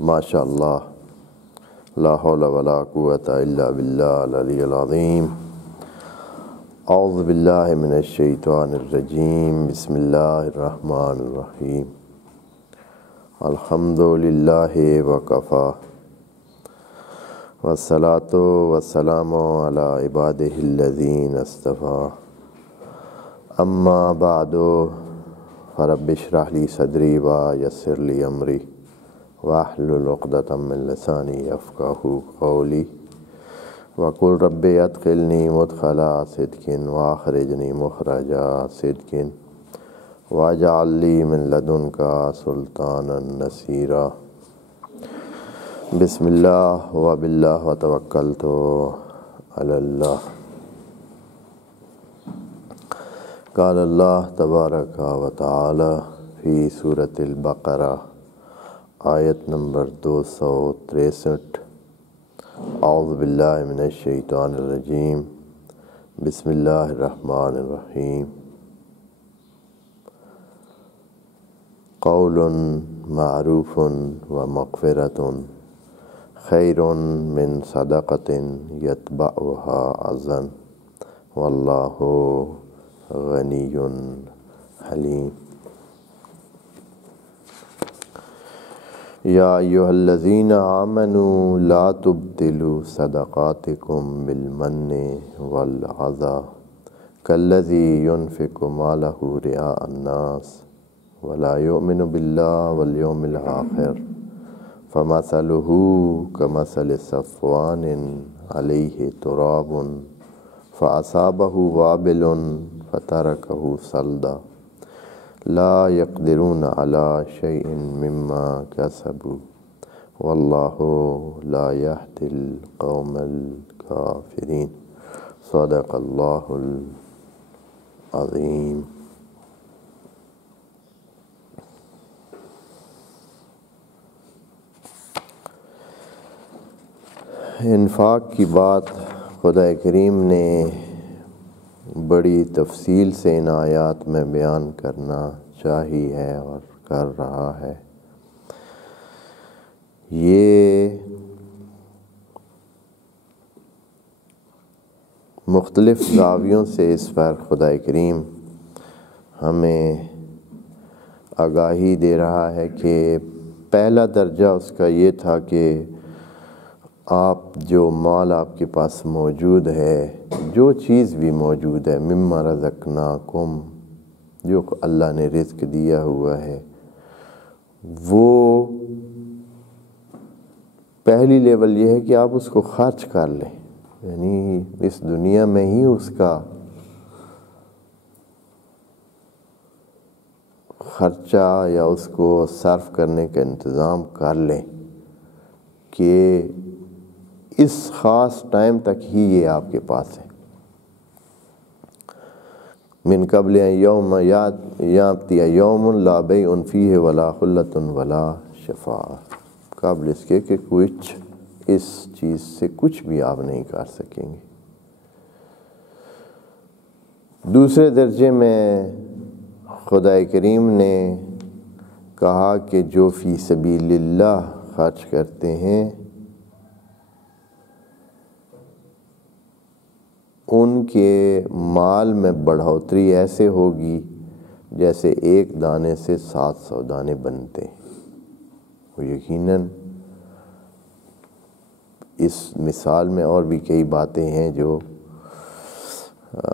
ماشاء اللہ لا حول ولا قوة الا باللہ العلی العظیم اعوذ باللہ من الشیطان الرجیم بسم اللہ الرحمن الرحیم الحمد للہ وکفی والصلاة والسلام علی عبادہ الذین اصطفی اما بعد فرب اشرح لی صدری ویسر لی امری واحلل عقدۃ من لسانی یفقہوا قولی وقل رب ادخلنی مدخل صدق واخرجنی مخرج صدق واجعل لی من لدنک سلطانا نصیرا بسم اللہ وباللہ وتوکلت علی اللہ۔ قال اللہ تبارک و تعالی فی سورۃ البقرہ آیت نمبر 263 اعوذ باللہ من الشیطان الرجیم بسم اللہ الرحمن الرحیم قول معروف ومغفرۃ خیر من صدقۃ یتبعها اذى واللہ غنی حلیم۔ یا ایھا الذین آمنوا لا تبطلوا صدقاتکم بالمن والعذی کالذی ینفق مالہ رئاء الناس ولا یؤمن باللہ والیوم الآخر فمثلہ کمثل صفوان علیہ تراب فأصابہ وابل فترکہ صلدا لا یقدرون علی شیء مما کسبوا واللہ لا یہدی القوم الکافرین۔ صدق اللہ العظیم۔ انفاق کی بات خدا کریم نے بڑی تفصیل سے ان آیات میں بیان کرنا چاہی ہے اور کر رہا ہے۔ یہ مختلف زاویوں سے اس پر خدا کریم ہمیں آگاہی دے رہا ہے کہ پہلا درجہ اس کا یہ تھا کہ آپ جو مال آپ کے پاس موجود ہے، جو چیز بھی موجود ہے، مما رزقناکم، جو اللہ نے رزق دیا ہوا ہے، وہ پہلی لیول یہ ہے کہ آپ اس کو خرچ کر لیں، یعنی اس دنیا میں ہی اس کا خرچہ یا اس کو صرف کرنے کا انتظام کر لیں کہ اس خاص ٹائم تک ہی یہ آپ کے پاس ہے۔ من قبل یوم یاتی یوم لا بیع فیہ ولا خلۃ ولا شفاعۃ، قبل اس کے کہ کچھ اس چیز سے کچھ بھی آپ نہیں کر سکیں گے۔ دوسرے درجے میں خدا کریم نے کہا کہ جو فی سبیل اللہ خرچ کرتے ہیں ان کے مال میں بڑھوتری ایسے ہوگی جیسے ایک دانے سے 700 دانے بنتے ہیں۔ وہ یقیناً اس مثال میں اور بھی کئی باتیں ہیں جو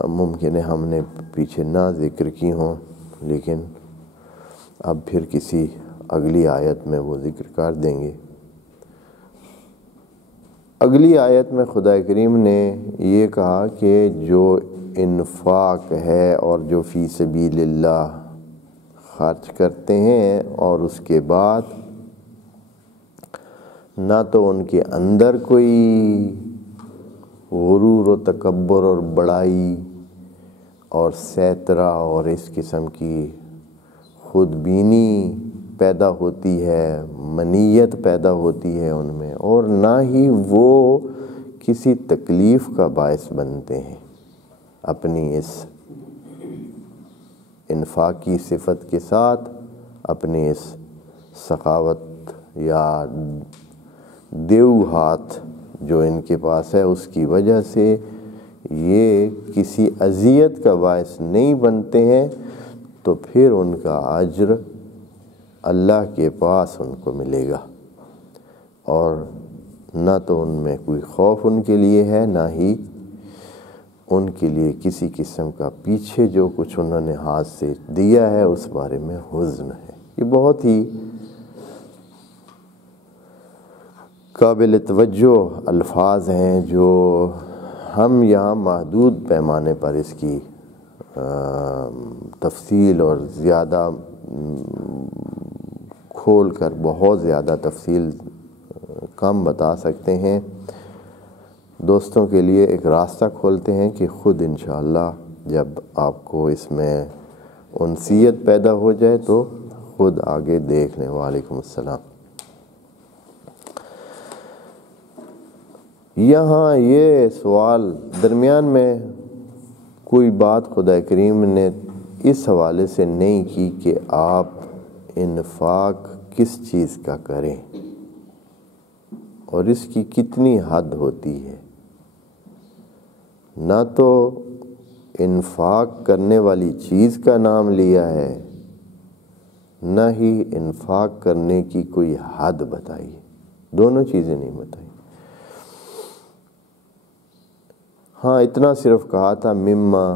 ممکن ہے ہم نے پیچھے نہ ذکر کی ہوں، لیکن اب پھر کسی اگلی آیت میں وہ ذکر کر دیں گے۔ اگلی آیت میں خدا کریم نے یہ کہا کہ جو انفاق ہے اور جو فی سبیل اللہ خرچ کرتے ہیں اور اس کے بعد نہ تو ان کے اندر کوئی غرور و تکبر اور بڑائی اور سیطرہ اور اس قسم کی خود بینی پیدا ہوتی ہے، منیت پیدا ہوتی ہے ان میں، اور نہ ہی وہ کسی تکلیف کا باعث بنتے ہیں اپنی اس انفاقی صفت کے ساتھ، اپنی اس سخاوت یا دیو ہاتھ جو ان کے پاس ہے اس کی وجہ سے یہ کسی اذیت کا باعث نہیں بنتے ہیں، تو پھر ان کا اجر اللہ کے پاس ان کو ملے گا، اور نہ تو ان میں کوئی خوف ان کے لیے ہے، نہ ہی ان کے لیے کسی قسم کا پیچھے جو کچھ انہوں نے ہاتھ سے دیا ہے اس بارے میں حزن ہے۔ یہ بہت ہی قابل توجہ الفاظ ہیں جو ہم یہاں محدود پیمانے پر اس کی تفصیل اور زیادہ کھول کر بہت زیادہ تفصیل کم بتا سکتے ہیں۔ دوستوں کے لیے ایک راستہ کھولتے ہیں کہ خود انشاءاللہ جب آپ کو اس میں انسیت پیدا ہو جائے تو خود آگے دیکھ لیں۔ وعلیکم السلام۔ یہاں یہ سوال درمیان میں کوئی بات خدا کریم نے اس حوالے سے نہیں کی کہ آپ انفاق کس چیز کا کریں اور اس کی کتنی حد ہوتی ہے۔ نہ تو انفاق کرنے والی چیز کا نام لیا ہے، نہ ہی انفاق کرنے کی کوئی حد بتائی، دونوں چیزیں نہیں بتائی۔ ہاں اتنا صرف کہا تھا مما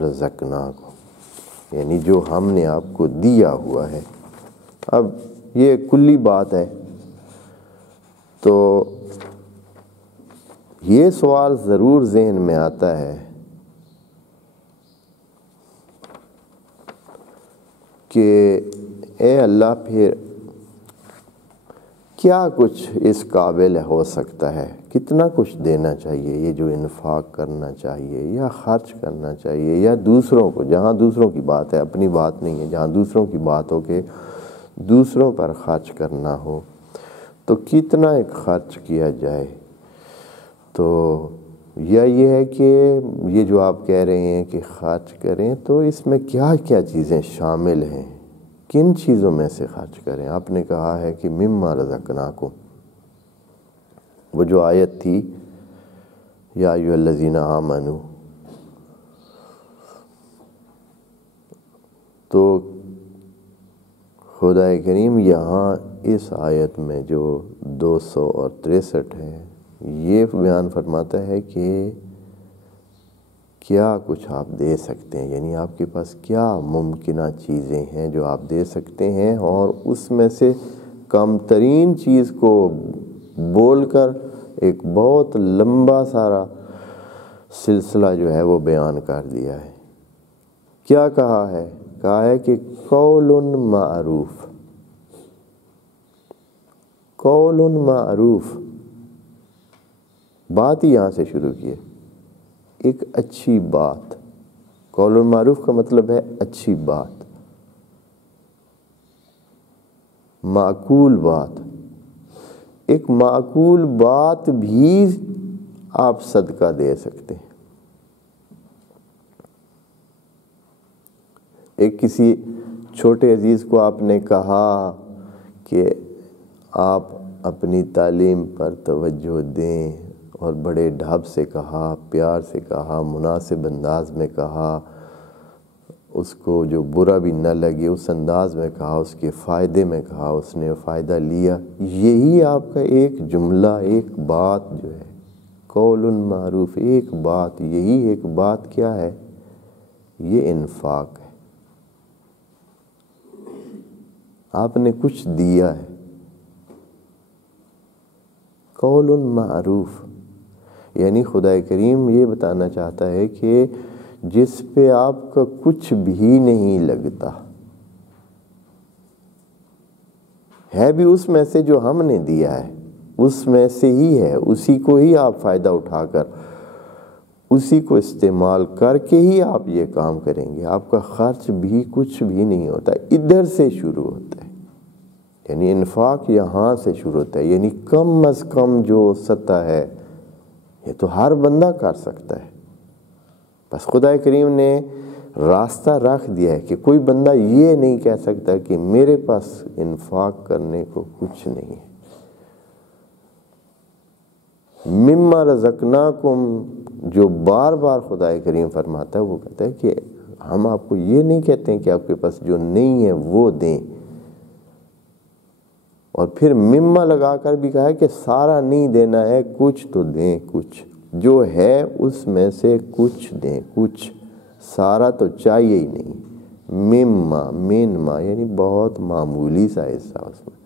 رزقناکم، یعنی جو ہم نے آپ کو دیا ہوا ہے۔ اب یہ کلی بات ہے، تو یہ سوال ضرور ذہن میں آتا ہے کہ اے اللہ پھر کیا کچھ اس قابل ہو سکتا ہے، کتنا کچھ دینا چاہیے، یہ جو انفاق کرنا چاہیے یا خرچ کرنا چاہیے، یا دوسروں کو، جہاں دوسروں کی بات ہے، اپنی بات نہیں ہے، جہاں دوسروں کی بات ہو کہ دوسروں پر خرچ کرنا ہو تو کتنا ایک خرچ کیا جائے۔ تو یا یہ ہے کہ یہ جو آپ کہہ رہے ہیں کہ خرچ کریں تو اس میں کیا کیا چیزیں شامل ہیں، کن چیزوں میں سے خرچ کریں۔ آپ نے کہا ہے کہ مما رزقناکم، وہ جو آیت تھی یا ایھا الذین آمنوا، تو خدا کریم یہاں اس آیت میں جو 263 ہے یہ بیان فرماتا ہے کہ کیا کچھ آپ دے سکتے ہیں، یعنی آپ کے پاس کیا ممکنہ چیزیں ہیں جو آپ دے سکتے ہیں، اور اس میں سے کم ترین چیز کو بول کر ایک بہت لمبا سارا سلسلہ جو ہے وہ بیان کر دیا ہے۔ کیا کہا ہے؟ کہا ہے کہ قول معروف، قول معروف، بات ہی یہاں سے شروع کی ہے، ایک اچھی بات۔ قول معروف کا مطلب ہے اچھی بات، معقول بات۔ ایک معقول بات بھی آپ صدقہ دے سکتے ہیں۔ ایک کسی چھوٹے عزیز کو آپ نے کہا کہ آپ اپنی تعلیم پر توجہ دیں، اور بڑے ڈھب سے کہا، پیار سے کہا، مناسب انداز میں کہا، اس کو جو برا بھی نہ لگے اس انداز میں کہا، اس کے فائدے میں کہا، اس نے فائدہ لیا۔ یہی آپ کا ایک جملہ، ایک بات جو ہے قول معروف، ایک بات، یہی ایک بات کیا ہے؟ یہ انفاق ہے۔ آپ نے کچھ دیا ہے، قول معروف، یعنی خدا کریم یہ بتانا چاہتا ہے کہ جس پہ آپ کا کچھ بھی نہیں لگتا ہے، بھی اس میں سے جو ہم نے دیا ہے اس میں سے ہی ہے، اسی کو ہی آپ فائدہ اٹھا کر، اسی کو استعمال کر کے ہی آپ یہ کام کریں گے۔ آپ کا خرچ بھی کچھ بھی نہیں ہوتا، ادھر سے شروع ہوتا ہے، یعنی انفاق یہاں سے شروع ہوتا ہے، یعنی کم از کم جو سطح ہے یہ تو ہر بندہ کر سکتا ہے۔ بس خدا کریم نے راستہ رکھ دیا ہے کہ کوئی بندہ یہ نہیں کہہ سکتا کہ میرے پاس انفاق کرنے کو کچھ نہیں ہے۔ مما رزقناکم جو بار بار خدا کریم فرماتا ہے، وہ کہتا ہے کہ ہم آپ کو یہ نہیں کہتے ہیں کہ آپ کے پاس جو نہیں ہے وہ دیں، اور پھر مما لگا کر بھی کہا ہے کہ سارا نہیں دینا ہے، کچھ تو دیں، کچھ جو ہے اس میں سے کچھ دیں، کچھ، سارا تو چاہیے ہی نہیں۔ مما یعنی بہت معمولی سا حصہ اس میں۔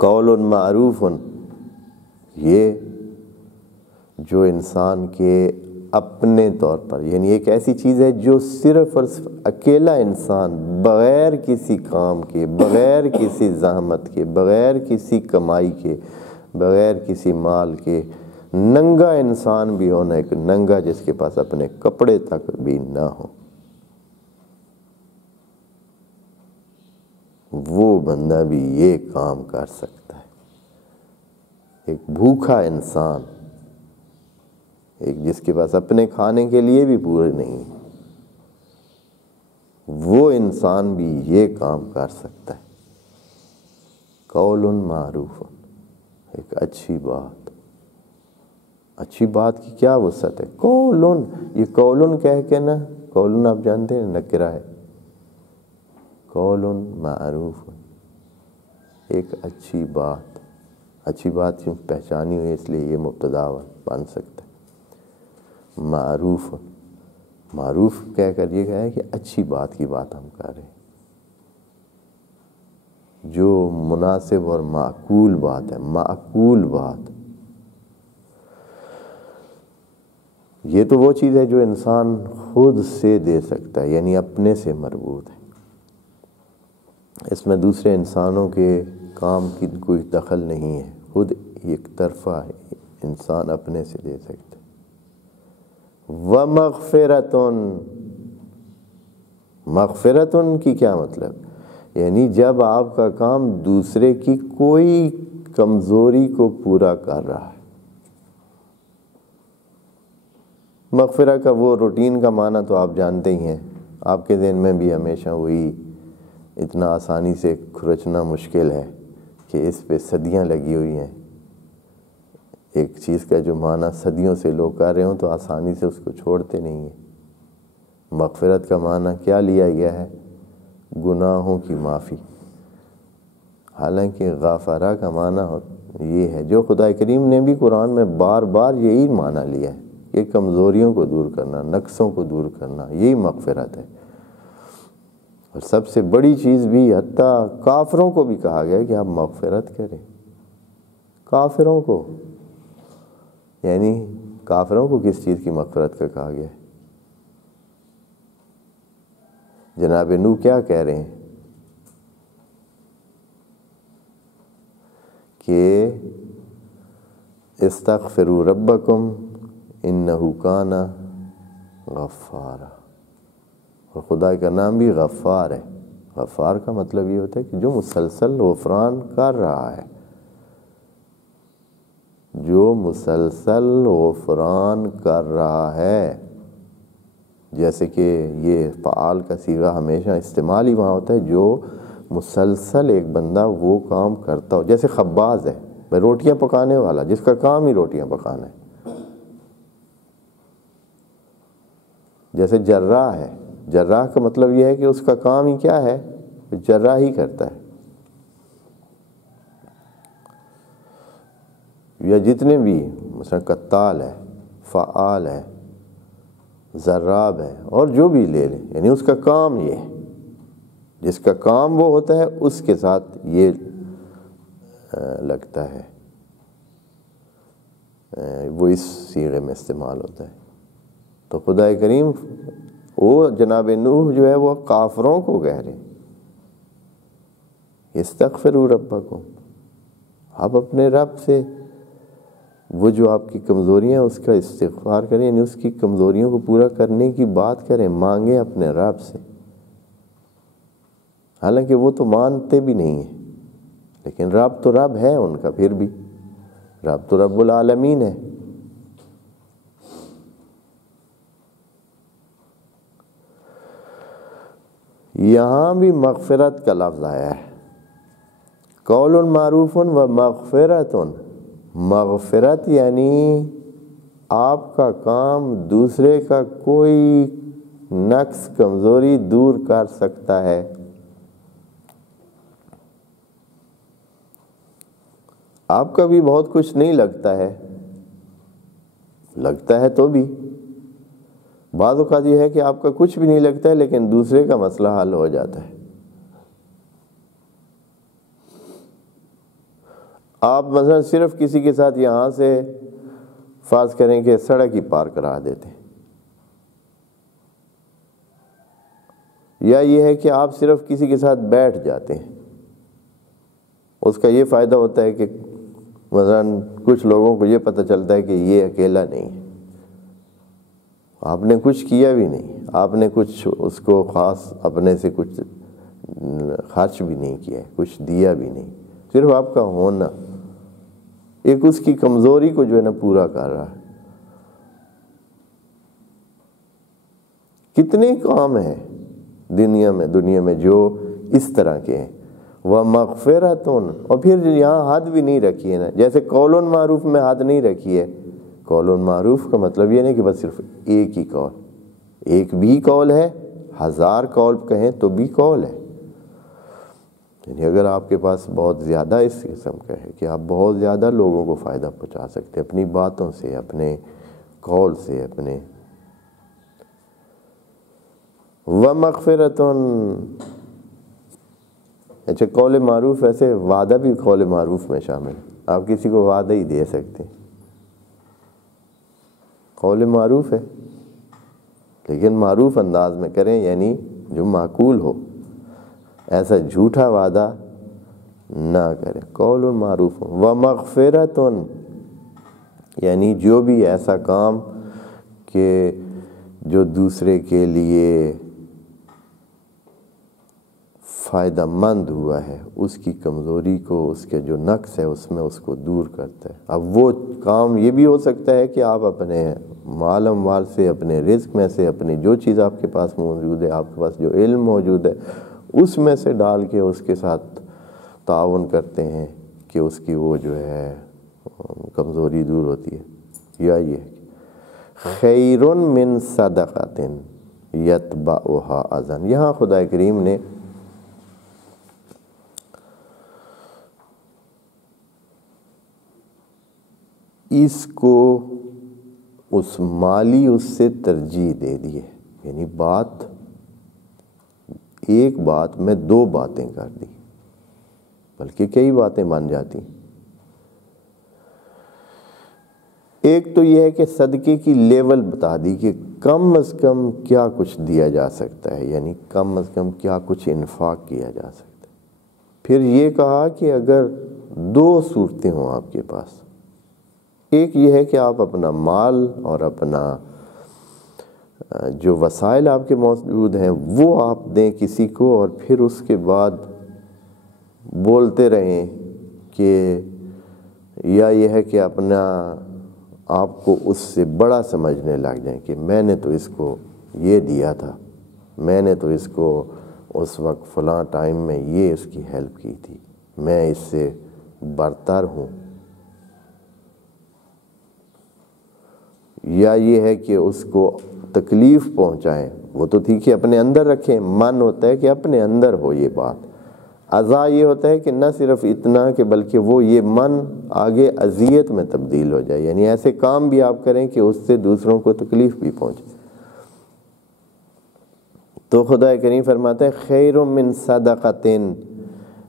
قول معروف، یہ جو انسان کے اپنے طور پر، یعنی ایک ایسی چیز ہے جو صرف اور صرف اکیلا انسان بغیر کسی کام کے، بغیر کسی زحمت کے، بغیر کسی کمائی کے، بغیر کسی مال کے، ننگا انسان بھی ہونا، ایک ننگا جس کے پاس اپنے کپڑے تک بھی نہ ہو، وہ بندہ بھی یہ کام کر سکتا ہے۔ ایک بھوکا انسان، ایک جس کے پاس اپنے کھانے کے لیے بھی پورے نہیں، وہ انسان بھی یہ کام کر سکتا ہے۔ قول معروف، ایک اچھی بات، اچھی بات کی کیا وسعت ہے۔ قولن، یہ قولن کہہ کے نا، قولن آپ جانتے ہیں نکرہ ہے، قولن معروف، ایک اچھی بات، اچھی بات کیوں پہچانی ہوئی اس لیے یہ مبتدا بن سکتا ہے۔ معروف، معروف کہہ کر یہ کہا ہے کہ اچھی بات کی بات ہم کر رہے ہیں، جو مناسب اور معقول بات ہے، معقول بات۔ یہ تو وہ چیز ہے جو انسان خود سے دے سکتا ہے، یعنی اپنے سے مربوط ہے، اس میں دوسرے انسانوں کے کام کی کوئی دخل نہیں ہے، خود ایک طرفہ ہے، انسان اپنے سے دے سکتا ہے۔ وَمَغْفِرَةٌ، مغفرتن کی کیا مطلب؟ یعنی جب آپ کا کام دوسرے کی کوئی کمزوری کو پورا کر رہا ہے۔ مغفرہ کا وہ روٹین کا معنی تو آپ جانتے ہی ہیں، آپ کے ذہن میں بھی ہمیشہ وہی اتنا آسانی سے کھرچنا مشکل ہے کہ اس پہ صدیاں لگی ہوئی ہیں۔ ایک چیز کا جو معنی صدیوں سے لوگ کر رہے ہوں تو آسانی سے اس کو چھوڑتے نہیں ہیں۔ مغفرت کا معنی کیا لیا گیا ہے؟ گناہوں کی معافی، حالانکہ غافرہ کا معنی یہ ہے جو خدا کریم نے بھی قرآن میں بار بار یہی معنی لیا ہے کہ کمزوریوں کو دور کرنا، نقصوں کو دور کرنا، یہی مغفرت ہے۔ اور سب سے بڑی چیز بھی حتیٰ کافروں کو بھی کہا گیا ہے کہ آپ مغفرت کریں، کافروں کو، یعنی کافروں کو کس چیز کی مغفرت کا کہا گیا ہے؟ جناب نوح کیا کہہ رہے ہیں کہ استغفروا ربکم انہ کان غفارا، اور خدا کا نام بھی غفار ہے۔ غفار کا مطلب یہ ہوتا ہے کہ جو مسلسل غفران کر رہا ہے، جو مسلسل غفران کر رہا ہے، جیسے کہ یہ فعال کا صیغہ ہمیشہ استعمال ہی وہاں ہوتا ہے جو مسلسل ایک بندہ وہ کام کرتا ہو، جیسے خباز ہے، روٹیاں پکانے والا جس کا کام ہی روٹیاں پکانا ہے، جیسے جراح ہے، جراح کا مطلب یہ ہے کہ اس کا کام ہی کیا ہے، جراحی کرتا ہے، یا جتنے بھی مثلا قتال ہے، فعال ہے، ضراب ہے، اور جو بھی لے لیں، یعنی اس کا کام یہ ہے، جس کا کام وہ ہوتا ہے اس کے ساتھ یہ لگتا ہے، وہ اس صیغے میں استعمال ہوتا ہے۔ تو خدا کریم وہ جناب نوح جو ہے وہ کافروں کو کہہ رہے ہیں استغفروا ربکم، آپ اپنے رب سے وہ جو آپ کی کمزوریاں ہیں اس کا استغفار کریں، یعنی اس کی کمزوریوں کو پورا کرنے کی بات کریں، مانگیں اپنے رب سے، حالانکہ وہ تو مانتے بھی نہیں ہیں، لیکن رب تو رب ہے ان کا، پھر بھی رب تو رب العالمین ہے۔ یہاں بھی مغفرت کا لفظ آیا ہے، قول معروف و مغفرت۔ مغفرت یعنی آپ کا کام دوسرے کا کوئی نقص کمزوری دور کر سکتا ہے۔ آپ کا بھی بہت کچھ نہیں لگتا ہے تو بھی بعض اوقات یہ ہے کہ آپ کا کچھ بھی نہیں لگتا ہے لیکن دوسرے کا مسئلہ حل ہو جاتا ہے۔ آپ مثلا صرف کسی کے ساتھ یہاں سے فرض کریں کہ سڑک ہی پار کرا دیتے ہیں، یا یہ ہے کہ آپ صرف کسی کے ساتھ بیٹھ جاتے ہیں، اس کا یہ فائدہ ہوتا ہے کہ مثلا کچھ لوگوں کو یہ پتہ چلتا ہے کہ یہ اکیلا نہیں ہے، آپ نے کچھ کیا بھی نہیں، آپ نے کچھ اس کو خاص اپنے سے کچھ خرچ بھی نہیں کیا، کچھ دیا بھی نہیں، صرف آپ کا ہونا ایک اس کی کمزوری کو جو ہے نا پورا کر رہا ہے۔ کتنے کام ہیں دنیا میں جو اس طرح کے ہیں۔ وَمَغْفِرَةٌ، اور پھر یہاں حد بھی نہیں رکھی ہے نا، جیسے قول معروف میں حد نہیں رکھی ہے۔ قول معروف کا مطلب یہ نہیں کہ بس صرف ایک ہی قول، ایک بھی قول ہے، 1000 قول کہیں تو بھی قول ہے۔ یعنی اگر آپ کے پاس بہت زیادہ اس قسم کا ہے کہ آپ بہت زیادہ لوگوں کو فائدہ پہنچا سکتے ہیں اپنی باتوں سے، اپنے قول سے، اپنے وَمَغْفِرَةٌ۔ اچھا، قول معروف، ایسے وعدہ بھی قول معروف میں شامل ہے، آپ کسی کو وعدہ ہی دے سکتے ہیں، قول معروف ہے لیکن معروف انداز میں کریں، یعنی جو معقول ہو، ایسا جھوٹا وعدہ نہ کریں۔ قول معروف وَمَغْفِرَةٌ، یعنی جو بھی ایسا کام کہ جو دوسرے کے لیے فائدہ مند ہوا ہے، اس کی کمزوری کو، اس کے جو نقص ہے اس میں اس کو دور کرتا ہے۔ اب وہ کام یہ بھی ہو سکتا ہے کہ آپ اپنے مال اموال سے، اپنے رزق میں سے، اپنی جو چیز آپ کے پاس موجود ہے، آپ کے پاس جو علم موجود ہے، اس میں سے ڈال کے اس کے ساتھ تعاون کرتے ہیں کہ اس کی وہ جو ہے کمزوری دور ہوتی ہے۔ یا یہ خیر من صدقۃ یتبعها اذى، یہاں خدا کریم نے اس کو اس مالی اس سے ترجیح دے دی ہے، یعنی ایک بات میں 2 باتیں کر دی، بلکہ کئی باتیں بن جاتی۔ ایک تو یہ ہے کہ صدقے کی لیول بتا دی کہ کم از کم کیا کچھ دیا جا سکتا ہے، یعنی کم از کم کیا کچھ انفاق کیا جا سکتا ہے۔ پھر یہ کہا کہ اگر 2 صورتیں ہوں آپ کے پاس، ایک یہ ہے کہ آپ اپنا مال اور اپنا جو وسائل آپ کے موجود ہیں وہ آپ دیں کسی کو، اور پھر اس کے بعد بولتے رہیں کہ، یا یہ ہے کہ اپنا آپ کو اس سے بڑا سمجھنے لگ جائیں کہ میں نے تو اس کو یہ دیا تھا، میں نے تو اس کو اس وقت فلاں ٹائم میں یہ اس کی ہیلپ کی تھی، میں اس سے برتر ہوں۔ یا یہ ہے کہ اس کو تکلیف پہنچائیں، وہ تو ٹھیک ہے اپنے اندر رکھیں، من ہوتا ہے کہ اپنے اندر ہو یہ بات، عزا یہ ہوتا ہے کہ نہ صرف اتنا کہ بلکہ وہ یہ من آگے اذیت میں تبدیل ہو جائے، یعنی ایسے کام بھی آپ کریں کہ اس سے دوسروں کو تکلیف بھی پہنچے۔ تو خدا کریم فرماتا ہے خیر من صدقۃ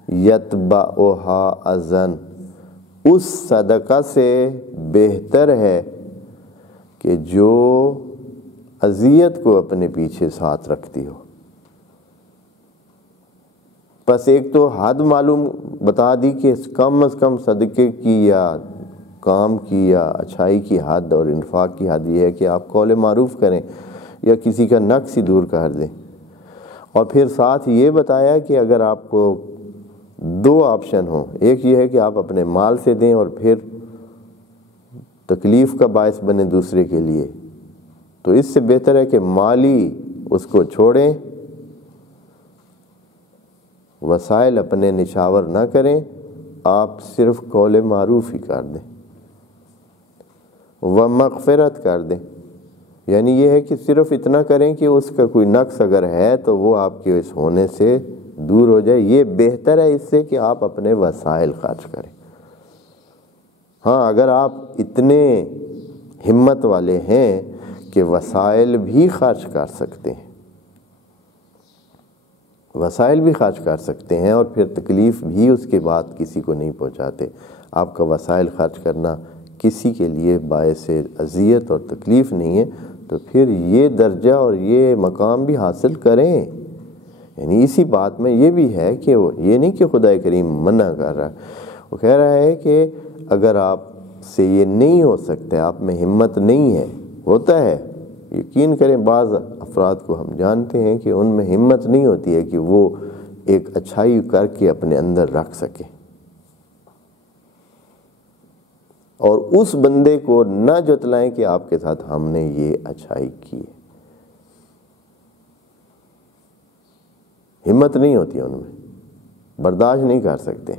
یتبعها اذى، اس صدقہ سے بہتر ہے کہ جو اذیت کو اپنے پیچھے ساتھ رکھتی ہو۔ بس ایک تو حد معلوم بتا دی کہ کم از کم صدقے کی یا کام کی یا اچھائی کی حد اور انفاق کی حد یہ ہے کہ آپ قول معروف کریں یا کسی کا نقص ہی دور کر دیں، اور پھر ساتھ یہ بتایا کہ اگر آپ کو 2 آپشن ہوں، ایک یہ ہے کہ آپ اپنے مال سے دیں اور پھر تکلیف کا باعث بنے دوسرے کے لیے، تو اس سے بہتر ہے کہ مالی اس کو چھوڑیں وسائل اپنے نشاور نہ کریں، آپ صرف قول معروف ہی کر دیں، ومغفرت کر دیں، یعنی یہ ہے کہ صرف اتنا کریں کہ اس کا کوئی نقص اگر ہے تو وہ آپ کے اس ہونے سے دور ہو جائے۔ یہ بہتر ہے اس سے کہ آپ اپنے وسائل خرچ کریں۔ ہاں، اگر آپ اتنے ہمت والے ہیں کہ وسائل بھی خرچ کر سکتے ہیں، وسائل بھی خرچ کر سکتے ہیں اور پھر تکلیف بھی اس کے بعد کسی کو نہیں پہنچاتے، آپ کا وسائل خرچ کرنا کسی کے لیے باعث اذیت اور تکلیف نہیں ہے، تو پھر یہ درجہ اور یہ مقام بھی حاصل کریں۔ یعنی اسی بات میں یہ بھی ہے کہ یہ نہیں کہ خدا کریم منع کر رہا ہے، وہ کہہ رہا ہے کہ اگر آپ سے یہ نہیں ہو سکتا ہے، آپ میں ہمت نہیں ہے، ہوتا ہے، یقین کریں بعض افراد کو ہم جانتے ہیں کہ ان میں ہمت نہیں ہوتی ہے کہ وہ ایک اچھائی کر کے اپنے اندر رکھ سکیں، اور اس بندے کو نہ جتلائیں کہ آپ کے ساتھ ہم نے یہ اچھائی کی ہے۔ ہمت نہیں ہوتی ان میں، برداشت نہیں کر سکتے،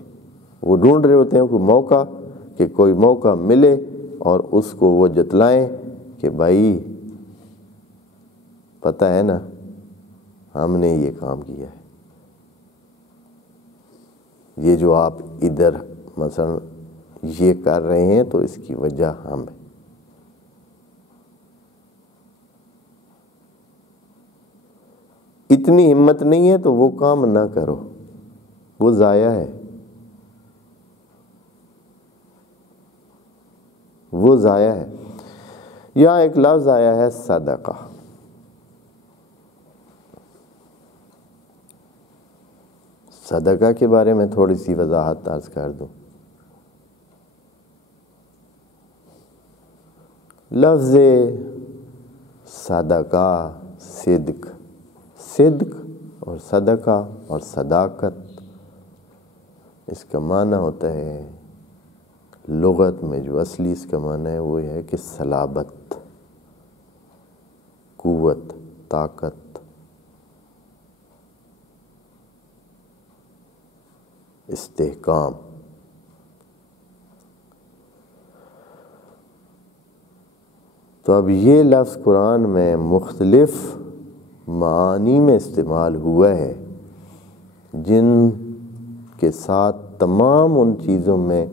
وہ ڈھونڈ رہے ہوتے ہیں کوئی موقع، کہ کوئی موقع ملے اور اس کو وہ جتلائیں کہ بھائی پتہ ہے نا ہم نے یہ کام کیا ہے، یہ جو آپ ادھر مثلا یہ کر رہے ہیں تو اس کی وجہ ہم ہے۔ اتنی ہمت نہیں ہے تو وہ کام نہ کرو، وہ ضائع ہے، وہ ضائع ہے۔ یہاں ایک لفظ آیا ہے صدقہ۔ صدقہ کے بارے میں تھوڑی سی وضاحت عرض کر دوں۔ لفظ صدقہ، صدق، صدق اور صدقہ اور صداقت، اس کا معنی ہوتا ہے لغت میں جو اصلی اس کا معنی ہے وہ یہ ہے کہ صلابت، قوت، طاقت، استحکام۔ تو اب یہ لفظ قرآن میں مختلف معانی میں استعمال ہوا ہے جن کے ساتھ تمام ان چیزوں میں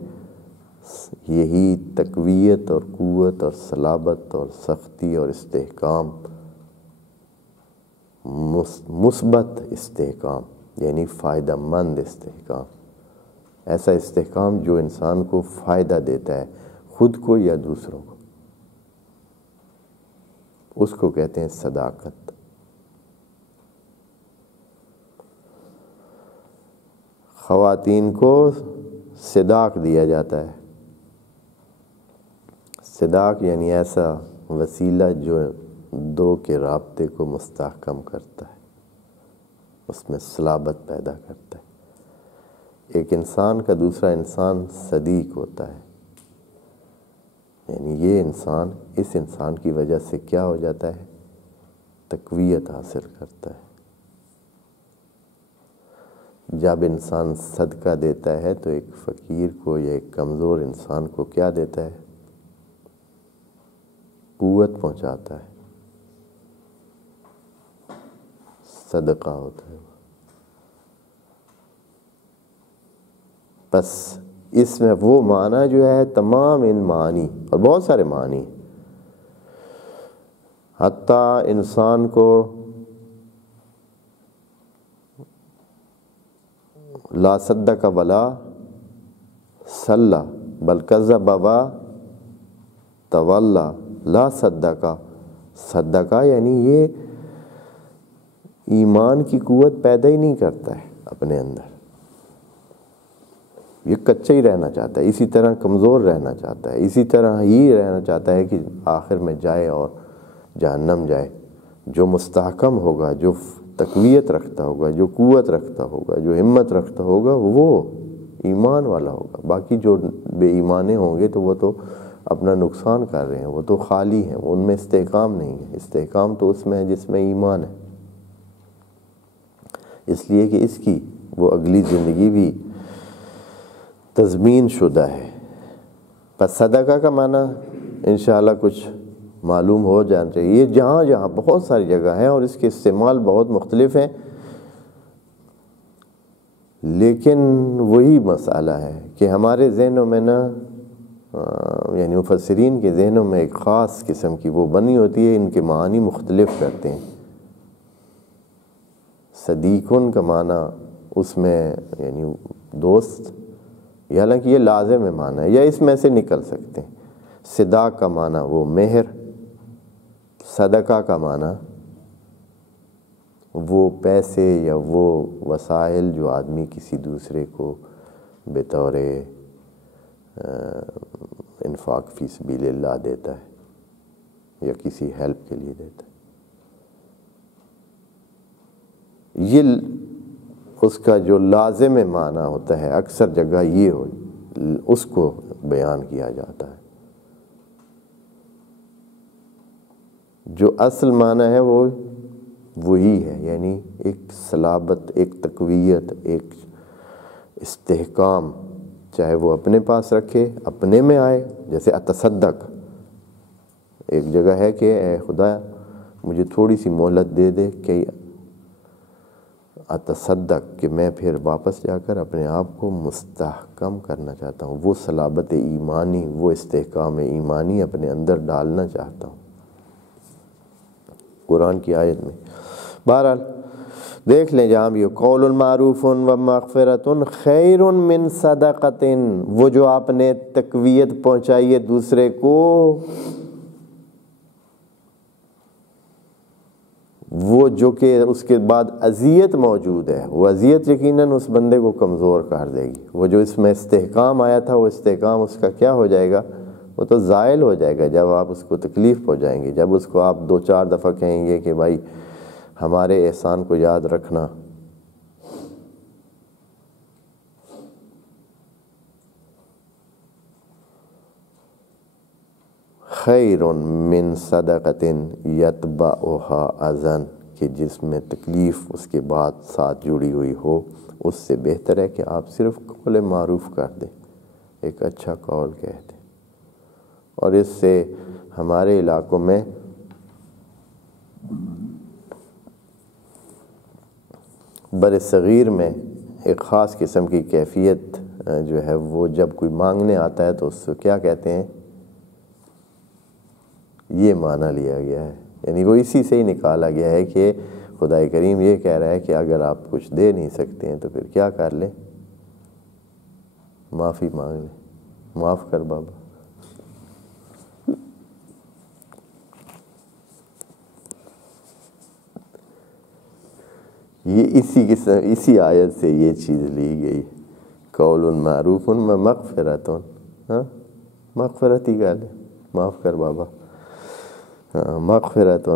یہی تقویت اور قوت اور صلابت اور سختی اور استحکام، مثبت استحکام یعنی فائدہ مند استحکام، ایسا استحکام جو انسان کو فائدہ دیتا ہے، خود کو یا دوسروں کو، اس کو کہتے ہیں صداقت۔ خواتین کو صداق دیا جاتا ہے، صداق یعنی ایسا وسیلہ جو دو کے رابطے کو مستحکم کرتا ہے، اس میں صلابت پیدا کرتا ہے۔ ایک انسان کا دوسرا انسان صدیق ہوتا ہے، یعنی یہ انسان اس انسان کی وجہ سے کیا ہو جاتا ہے؟ تقویت حاصل کرتا ہے۔ جب انسان صدقہ دیتا ہے تو ایک فقیر کو یا ایک کمزور انسان کو کیا دیتا ہے؟ قوت پہنچاتا ہے، صدقہ ہوتا ہے۔ بس اس میں وہ معنی جو ہے تمام ان معنی اور بہت سارے معنی، حتیٰ انسان کو لا صدق ولا صلی بل کذب و تولی، لا صدقہ، صدقہ یعنی یہ ایمان کی قوت پیدا ہی نہیں کرتا ہے اپنے اندر، یہ کچا ہی رہنا چاہتا ہے، اسی طرح کمزور رہنا چاہتا ہے، اسی طرح ہی رہنا چاہتا ہے کہ آخر میں جائے اور جہنم جائے۔ جو مستحکم ہوگا، جو تقویت رکھتا ہوگا، جو قوت رکھتا ہوگا، جو ہمت رکھتا ہوگا، وہ ایمان والا ہوگا۔ باقی جو بے ایمانے ہوں گے تو وہ تو اپنا نقصان کر رہے ہیں، وہ تو خالی ہیں، ان میں استحکام نہیں ہے۔ استحکام تو اس میں ہے جس میں ایمان ہے، اس لیے کہ اس کی وہ اگلی زندگی بھی تضمین شدہ ہے۔ پس صدقہ کا معنی انشاءاللہ کچھ معلوم ہو جانا چاہیے۔ یہ جہاں جہاں بہت ساری جگہ ہیں اور اس کے استعمال بہت مختلف ہیں، لیکن وہی مسئلہ ہے کہ ہمارے ذہنوں میں نا یعنی مفسرین کے ذہنوں میں ایک خاص قسم کی وہ بنی ہوتی ہے، ان کے معنی مختلف کرتے ہیں۔ صدیقن کا معنی اس میں یعنی دوست، حالانکہ یہ لازم معنی ہے یا اس میں سے نکل سکتے ہیں۔ صداق کا معنی وہ مہر، صدقہ کا معنی وہ پیسے یا وہ وسائل جو آدمی کسی دوسرے کو بطور انفاق فی سبیل اللہ دیتا ہے یا کسی ہیلپ کے لیے دیتا ہے۔ یہ اس کا جو لازم معنی ہوتا ہے اکثر جگہ یہ ہو اس کو بیان کیا جاتا ہے۔ جو اصل معنی ہے وہ وہی ہے، یعنی ایک صلابت، ایک تقویت، ایک استحکام، چاہے وہ اپنے پاس رکھے، اپنے میں آئے، جیسے اتصدق ایک جگہ ہے کہ اے خدا مجھے تھوڑی سی مہلت دے دے کہ اتصدق، کہ میں پھر واپس جا کر اپنے آپ کو مستحکم کرنا چاہتا ہوں، وہ صلابت ایمانی، وہ استحکام ایمانی اپنے اندر ڈالنا چاہتا ہوں، قرآن کی آیت میں۔ بہرحال دیکھ لیں جہاں بھی قول معروف و مغفرت خیر من صدقۃ، وہ جو آپ نے تقویت پہنچائی ہے دوسرے کو، وہ جو کہ اس کے بعد اذیت موجود ہے، وہ اذیت یقیناً اس بندے کو کمزور کر دے گی۔ وہ جو اس میں استحکام آیا تھا، وہ استحکام اس کا کیا ہو جائے گا؟ وہ تو زائل ہو جائے گا جب آپ اس کو تکلیف پہنچائیں گے، جب اس کو آپ 2-4 دفعہ کہیں گے کہ بھائی ہمارے احسان کو یاد رکھنا۔ خیر من صدقۃ یتبعها اذی، کہ جس میں تکلیف اس کے بعد ساتھ جڑی ہوئی ہو، اس سے بہتر ہے کہ آپ صرف قول معروف کر دیں، ایک اچھا قول کہہ دیں۔ اور اس سے ہمارے علاقوں میں بر صغیر میں ایک خاص قسم کی کیفیت جو ہے وہ جب کوئی مانگنے آتا ہے تو اس سے کیا کہتے ہیں؟ یہ معنی لیا گیا ہے، یعنی وہ اسی سے ہی نکالا گیا ہے کہ خدا کریم یہ کہہ رہا ہے کہ اگر آپ کچھ دے نہیں سکتے ہیں تو پھر کیا کر لیں؟ معافی مانگ لیں، معاف کر بابا۔ یہ اسی آیت سے یہ چیز لی گئی، قول معروف و مغفرت، مغفرت ہی کہہ لیں، معاف کر بابا، مغفرت۔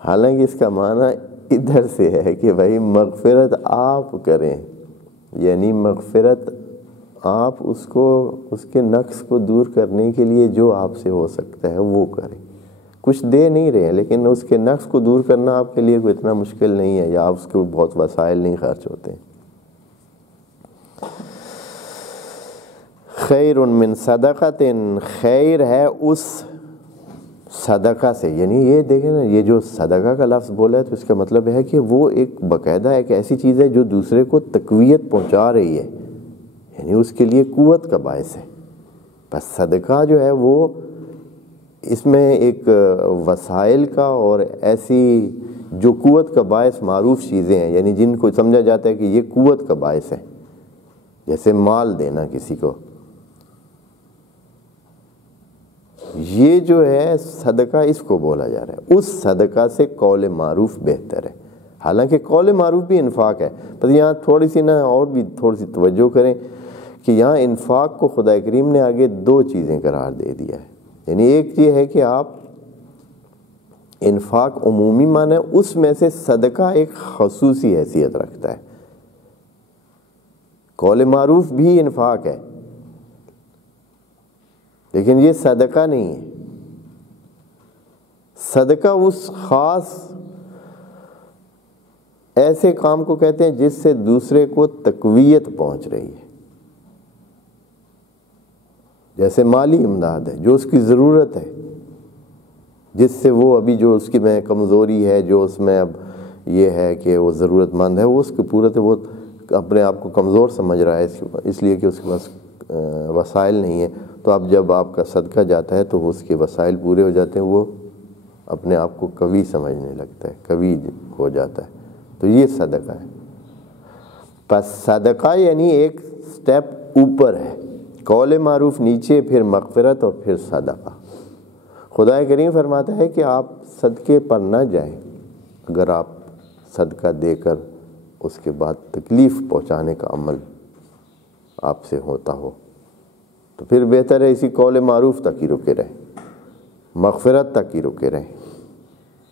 حالانکہ اس کا معنی ادھر سے ہے کہ بھائی مغفرت آپ کریں، یعنی مغفرت آپ اس کو، اس کے نقص کو دور کرنے کے لیے جو آپ سے ہو سکتا ہے وہ کریں۔ کچھ دے نہیں رہے ہیں لیکن اس کے نقص کو دور کرنا آپ کے لیے کوئی اتنا مشکل نہیں ہے، یا آپ اس کو بہت وسائل نہیں خرچ ہوتے۔ خیر من صدقۃ، خیر ہے اس صدقہ سے، یعنی یہ دیکھیں نا، یہ جو صدقہ کا لفظ بولا ہے تو اس کا مطلب ہے کہ وہ ایک باقاعدہ ایک ایسی چیز ہے جو دوسرے کو تقویت پہنچا رہی ہے، یعنی اس کے لیے قوت کا باعث ہے۔ بس صدقہ جو ہے وہ اس میں ایک وسائل کا اور ایسی جو قوت کا باعث معروف چیزیں ہیں، یعنی جن کو سمجھا جاتا ہے کہ یہ قوت کا باعث ہے، جیسے مال دینا کسی کو، یہ جو ہے صدقہ اس کو بولا جا رہا ہے۔ اس صدقہ سے قول معروف بہتر ہے، حالانکہ قول معروف بھی انفاق ہے۔ بس یہاں تھوڑی سی نا اور بھی تھوڑی سی توجہ کریں کہ یہاں انفاق کو خدا کریم نے آگے 2 چیزیں قرار دے دیا ہے، یعنی ایک یہ ہے کہ آپ انفاق عمومی معنی، اس میں سے صدقہ ایک خصوصی حیثیت رکھتا ہے۔ قول معروف بھی انفاق ہے لیکن یہ صدقہ نہیں ہے۔ صدقہ اس خاص ایسے کام کو کہتے ہیں جس سے دوسرے کو تقویت پہنچ رہی ہے، جیسے مالی امداد ہے جو اس کی ضرورت ہے، جس سے وہ ابھی جو اس کی میں کمزوری ہے، جو اس میں اب یہ ہے کہ وہ ضرورت مند ہے، وہ اس کی پورت ہے، وہ اپنے آپ کو کمزور سمجھ رہا ہے اس لیے کہ اس کے پاس وسائل نہیں ہیں، تو اب جب آپ کا صدقہ جاتا ہے تو اس کے وسائل پورے ہو جاتے ہیں، وہ اپنے آپ کو قوی سمجھنے لگتا ہے، قوی ہو جاتا ہے، تو یہ صدقہ ہے۔ پس صدقہ یعنی ایک سٹیپ اوپر ہے، قول معروف نیچے، پھر مغفرت اور پھر صدقہ۔ خدا کریم فرماتا ہے کہ آپ صدقے پر نہ جائیں، اگر آپ صدقہ دے کر اس کے بعد تکلیف پہنچانے کا عمل آپ سے ہوتا ہو تو پھر بہتر ہے اسی قول معروف تک ہی رکے رہیں، مغفرت تک ہی رکے رہیں۔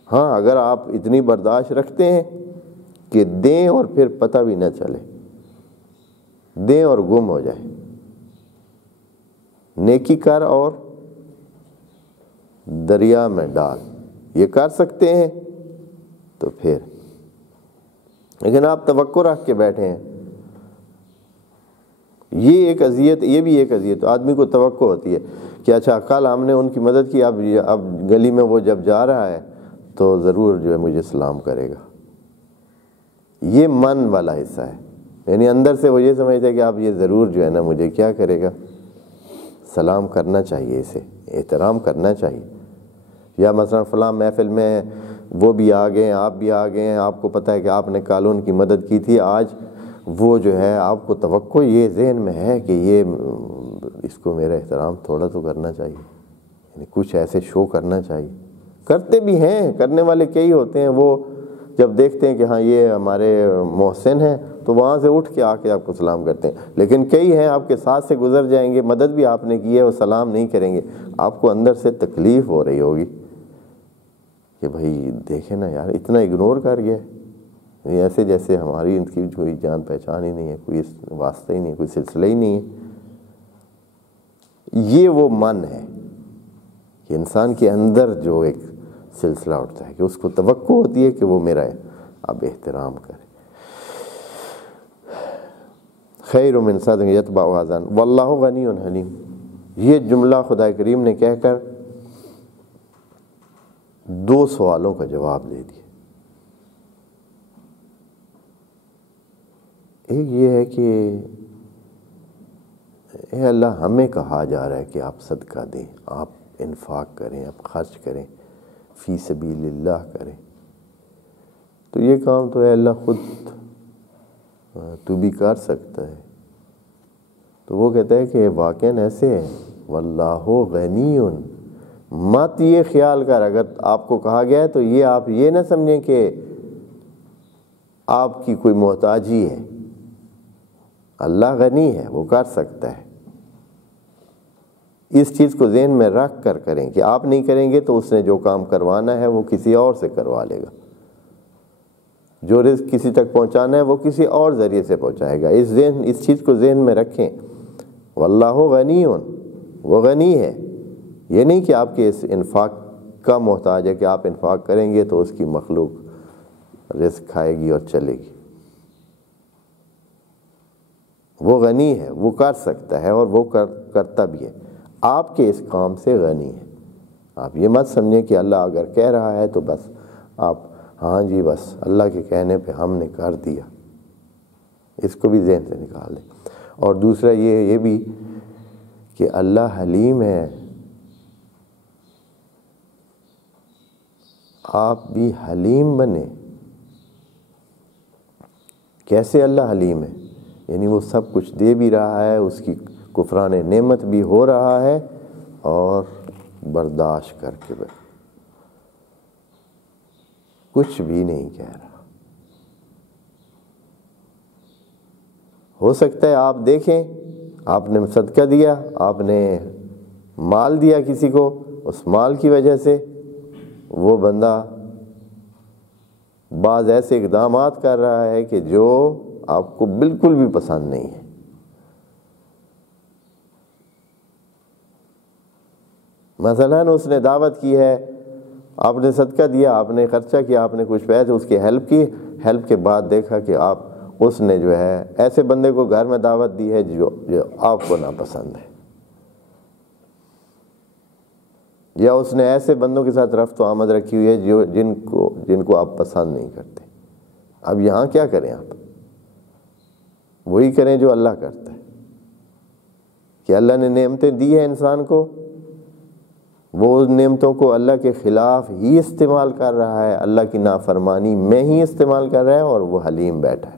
ہاں اگر آپ اتنی برداشت رکھتے ہیں کہ دیں اور پھر پتہ بھی نہ چلے، دیں اور گم ہو جائیں، نیکی کر اور دریا میں ڈال، یہ کر سکتے ہیں تو پھر، لیکن آپ توقع رکھ کے بیٹھے ہیں، یہ ایک اذیت، یہ بھی ایک اذیت۔ آدمی کو توقع ہوتی ہے کہ اچھا کل ہم نے ان کی مدد کی، اب گلی میں وہ جب جا رہا ہے تو ضرور جو ہے مجھے سلام کرے گا، یہ من والا حصہ ہے، یعنی اندر سے وہ یہ سمجھتا ہے کہ اب یہ ضرور جو ہے نا مجھے کیا کرے گا، سلام کرنا چاہیے، اسے احترام کرنا چاہیے۔ یا مثلا فلاں محفل میں وہ بھی آ گئے ہیں، آپ بھی آ گئے ہیں، آپ کو پتہ ہے کہ آپ نے کل ان کی مدد کی تھی، آج وہ جو ہے آپ کو توقع یہ ذہن میں ہے کہ یہ اس کو میرا احترام تھوڑا تو کرنا چاہیے، یعنی کچھ ایسے شو کرنا چاہیے۔ کرتے بھی ہیں، کرنے والے کئی ہوتے ہیں، وہ جب دیکھتے ہیں کہ ہاں یہ ہمارے محسن ہیں تو وہاں سے اٹھ کے آ کے آپ کو سلام کرتے ہیں، لیکن کئی ہیں آپ کے ساتھ سے گزر جائیں گے، مدد بھی آپ نے کی ہے، وہ سلام نہیں کریں گے، آپ کو اندر سے تکلیف ہو رہی ہوگی کہ بھائی دیکھیں نا یار اتنا اگنور کر گیا، ایسے جیسے ہماری ان کی کوئی جان پہچان ہی نہیں ہے، کوئی واسطہ ہی نہیں، کوئی سلسلہ ہی نہیں ہے۔ یہ وہ من ہے کہ انسان کے اندر جو ایک سلسلہ اٹھتا ہے کہ اس کو توقع ہوتی ہے کہ وہ میرا اب احترام کرے۔ خیر من صدقہ یتبعها اذى واللہ غنی حلیم، یہ جملہ خدا کریم نے کہہ کر دو سوالوں کا جواب دے دیا۔ ایک یہ ہے کہ اے اللہ ہمیں کہا جا رہا ہے کہ آپ صدقہ دیں، آپ انفاق کریں، آپ خرچ کریں، فی سبیل اللہ کریں، تو یہ کام تو اے اللہ خود تو بھی کر سکتا ہے۔ تو وہ کہتا ہے کہ واقعاً ایسے ہے، واللہ غنی، مت یہ خیال کر، اگر آپ کو کہا گیا ہے تو یہ آپ یہ نہ سمجھیں کہ آپ کی کوئی محتاجی ہے، اللہ غنی ہے، وہ کر سکتا ہے۔ اس چیز کو ذہن میں رکھ کر کریں کہ آپ نہیں کریں گے تو اس نے جو کام کروانا ہے وہ کسی اور سے کروا لے گا، جو رزق کسی تک پہنچانا ہے وہ کسی اور ذریعے سے پہنچائے گا۔ اس چیز کو ذہن میں رکھیں، واللہ غنی، وہ غنی ہے، یہ نہیں کہ آپ کے اس انفاق کا محتاج ہے کہ آپ انفاق کریں گے تو اس کی مخلوق رزق کھائے گی اور چلے گی۔ وہ غنی ہے، وہ کر سکتا ہے اور وہ کرتا بھی ہے، آپ کے اس کام سے غنی ہے۔ آپ یہ مت سمجھیں کہ اللہ اگر کہہ رہا ہے تو بس آپ ہاں جی بس اللہ کے کہنے پہ ہم نے کر دیا، اس کو بھی ذہن سے نکال دیں۔ اور دوسرا یہ بھی کہ اللہ حلیم ہے، آپ بھی حلیم بنے۔ کیسے اللہ حلیم ہے؟ یعنی وہ سب کچھ دے بھی رہا ہے، اس کی کفران نعمت بھی ہو رہا ہے اور برداشت کر کے کچھ بھی نہیں کہہ رہا۔ ہو سکتا ہے آپ دیکھیں، آپ نے صدقہ دیا، آپ نے مال دیا کسی کو، اس مال کی وجہ سے وہ بندہ بعض ایسے اقدامات کر رہا ہے کہ جو آپ کو بالکل بھی پسند نہیں ہے۔ مثلاً اس نے دعوت کی ہے، آپ نے صدقہ دیا، آپ نے خرچہ کیا، آپ نے کچھ پیسے اس کی ہیلپ کی، ہیلپ کے بعد دیکھا کہ آپ اس نے جو ہے ایسے بندے کو گھر میں دعوت دی ہے جو آپ کو ناپسند ہے، یا اس نے ایسے بندوں کے ساتھ رفت و آمد رکھی ہوئی ہے جن کو آپ پسند نہیں کرتے۔ اب یہاں کیا کریں؟ آپ وہی کریں جو اللہ کرتا ہے، کہ اللہ نے نعمتیں دی ہیں انسان کو، وہ ان نعمتوں کو اللہ کے خلاف ہی استعمال کر رہا ہے، اللہ کی نافرمانی میں ہی استعمال کر رہا ہے، اور وہ حلیم بیٹھا ہے۔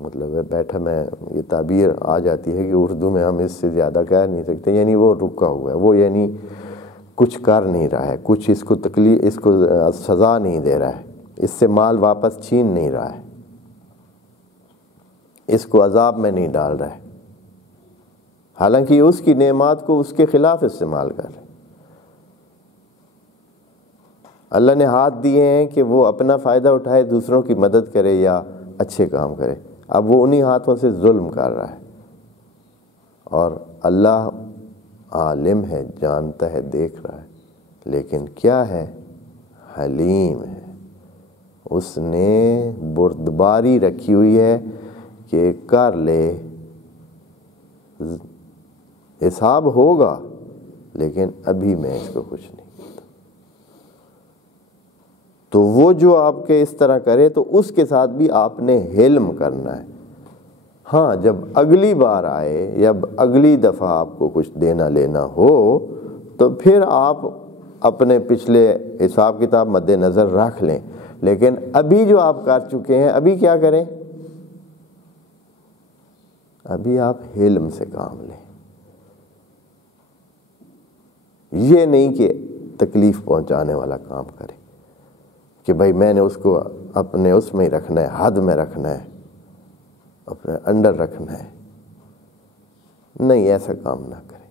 مطلب ہے بیٹھا، میں یہ تعبیر آ جاتی ہے کہ اردو میں ہم اس سے زیادہ کہہ نہیں سکتے، یعنی وہ رکا ہوا ہے، وہ یعنی کچھ کر نہیں رہا ہے، کچھ اس کو تکلیف، اس کو سزا نہیں دے رہا ہے، اس سے مال واپس چھین نہیں رہا ہے، اس کو عذاب میں نہیں ڈال رہا ہے، حالانکہ اس کی نعمات کو اس کے خلاف استعمال کر رہے۔ اللہ نے ہاتھ دیے ہیں کہ وہ اپنا فائدہ اٹھائے، دوسروں کی مدد کرے یا اچھے کام کرے، اب وہ انہی ہاتھوں سے ظلم کر رہا ہے۔ اور اللہ عالم ہے، جانتا ہے، دیکھ رہا ہے، لیکن کیا ہے؟ حلیم ہے۔ اس نے بردباری رکھی ہوئی ہے کہ کر لے، حساب ہوگا، لیکن ابھی میں اس کو کچھ نہیں کرتا۔ تو وہ جو آپ کے اس طرح کرے تو اس کے ساتھ بھی آپ نے حلم کرنا ہے۔ ہاں، جب اگلی بار آئے یا اگلی دفعہ آپ کو کچھ دینا لینا ہو تو پھر آپ اپنے پچھلے حساب کتاب مد نظر رکھ لیں، لیکن ابھی جو آپ کر چکے ہیں ابھی کیا کریں؟ ابھی آپ حلم سے کام لیں، یہ نہیں کہ تکلیف پہنچانے والا کام کرے کہ بھائی میں نے اس کو اپنے اس میں ہی رکھنا ہے، حد میں رکھنا ہے، اپنے انڈر رکھنا ہے۔ نہیں، ایسا کام نہ کریں۔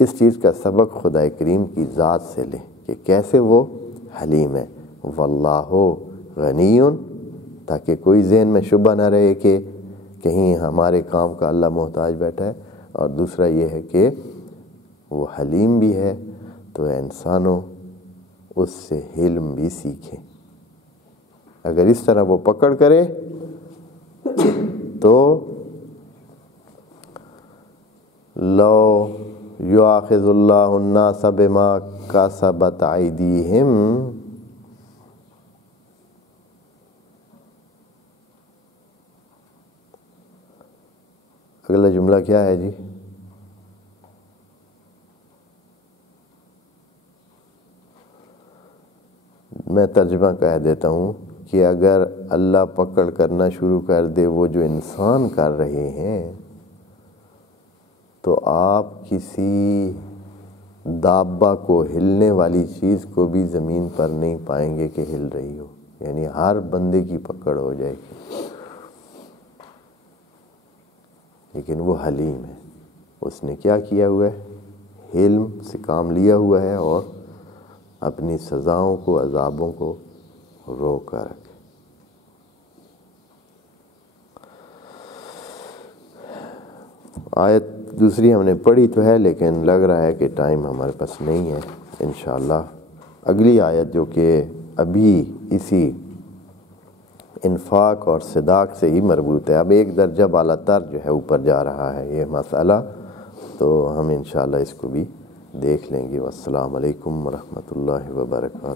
اس چیز کا سبق خدا کریم کی ذات سے لیں کہ کیسے وہ حلیم ہے۔ واللہ غنی، تاکہ کوئی ذہن میں شبہ نہ رہے کہ کہیں ہمارے کام کا اللہ محتاج بیٹھا ہے۔ اور دوسرا یہ ہے کہ وہ حلیم بھی ہے، تو انسانوں اس سے حلم بھی سیکھیں۔ اگر اس طرح وہ پکڑ کرے تو لو یؤاخذ اللہ الناس بما کسبت ایدیہم، اگلا جملہ کیا ہے جی؟ میں ترجمہ کہہ دیتا ہوں کہ اگر اللہ پکڑ کرنا شروع کر دے وہ جو انسان کر رہے ہیں، تو آپ کسی دابہ کو، ہلنے والی چیز کو بھی زمین پر نہیں پائیں گے کہ ہل رہی ہو، یعنی ہر بندے کی پکڑ ہو جائے گی۔ لیکن وہ حلیم ہے، اس نے کیا کیا ہوا ہے؟ حلم سے کام لیا ہوا ہے، اور اپنی سزاؤں کو، عذابوں کو روک کر رکھے۔ آیت دوسری ہم نے پڑھی تو ہے، لیکن لگ رہا ہے کہ ٹائم ہمارے پاس نہیں ہے۔ انشاءاللہ اگلی آیت جو کہ ابھی اسی انفاق اور صداق سے ہی مربوط ہے، اب ایک درجہ بالا تر جو ہے اوپر جا رہا ہے یہ مسئلہ، تو ہم انشاءاللہ اس کو بھی دیکھ لیں گے۔ والسلام علیکم ورحمۃ اللہ وبرکاتہ۔